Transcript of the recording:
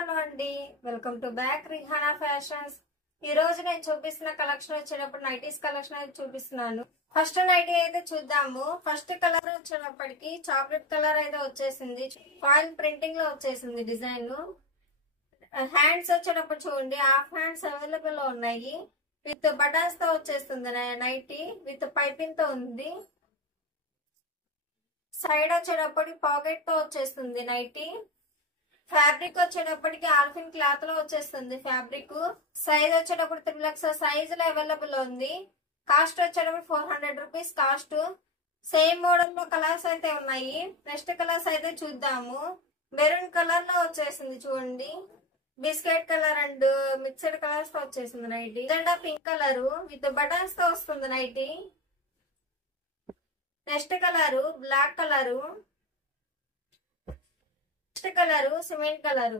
Hello అండి, welcome to back Rihana fashions. ఈ రోజు నేను చూపిస్తున్న కలెక్షన్ వచ్చేటప్పుడు నైటీస్ కలెక్షన్ అయితే చూపిస్తున్నాను. ఫస్ట్ నైటీ అయితే చూద్దాము. ఫస్ట్ కలర్ వచ్చేటప్పటికి చాక్లెట్ కలర్ అయితే వచ్చేసింది. ఫాయిల్ ప్రింటింగ్ లో వచ్చేసింది డిజైన్. హ్యాండ్స్ వచ్చేటప్పుడు చూడండి, హాఫ్ హ్యాండ్స్ అవైలబుల్ లో ఉన్నాయి. విత్ బటన్స్ తో వచ్చేస్తుంది నైటీ, విత్ పైపింగ్ తో ఉంది. సైడ్ వచ్చేటప్పటికి పాకెట్ తో వచ్చేస్తుంది నైటీ. ఫ్యాబ్రిక్ వచ్చేటప్పటికి ఆల్ఫిన్ క్లాత్ లో వచ్చేస్తుంది ఫ్యాబ్రిక్. సైజ్ వచ్చేటప్పుడు 3 సైజ్ లో అవైలబుల్ ఉంది. కాస్ట్ వచ్చేటప్పుడు 400 రూపీస్ కాస్ట్. సేమ్ మోడల్ లో కలర్స్ అయితే ఉన్నాయి. నెక్స్ట్ కలర్స్ అయితే చూద్దాము. మెరూన్ కలర్ లో వచ్చేసింది చూడండి, biscuit colour and mixed colours తో వచ్చేసింది నైటీ. జెండా పింక్ కలర్ విత్ బటన్స్ తో వస్తుంది nightie. Next colour black colour. Next colour cement colour.